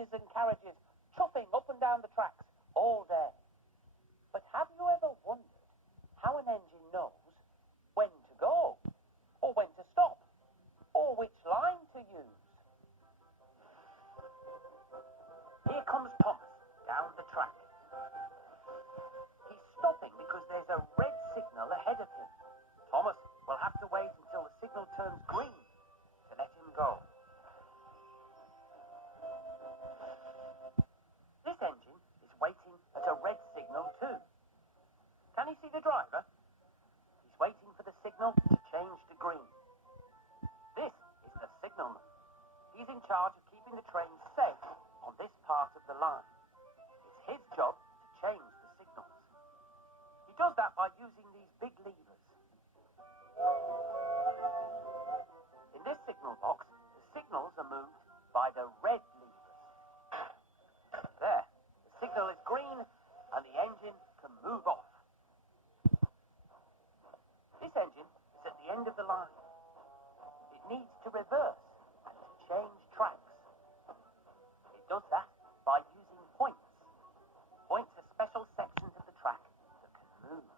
carriages and carriages chuffing up and down the tracks all day. But have you ever wondered how an engine knows when to go, or when to stop, or which line to use? Here comes Thomas down the track. He's stopping because there's a red signal ahead of him. Thomas will have to wait until the signal turns green to let him go. This engine is waiting at a red signal too. Can you see the driver? He's waiting for the signal to change to green. This is the signalman. He's in charge of keeping the train safe on this part of the line. It's his job to change the signals. He does that by using these big levers. In this signal box, the signals are moved by the red levers. There, the signal is green and the engine can move off. This engine is at the end of the line. It needs to reverse and to change tracks. It does that by using points. Points are special sections of the track that can move.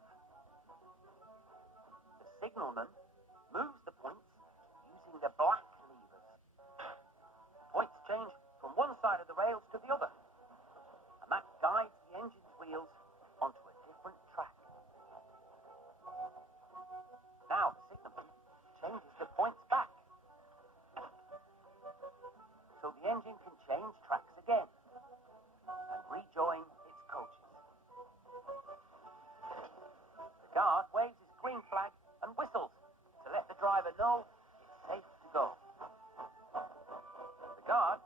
The signalman moves the points using the black levers. The points change from one side of the rails to the other, and that guides the engine's wheels onto a different track. Now the signalman changes the points back, so the engine can change tracks again and rejoin its coaches. The guard waves his green flag and whistles to let the driver know it's safe to go. The guard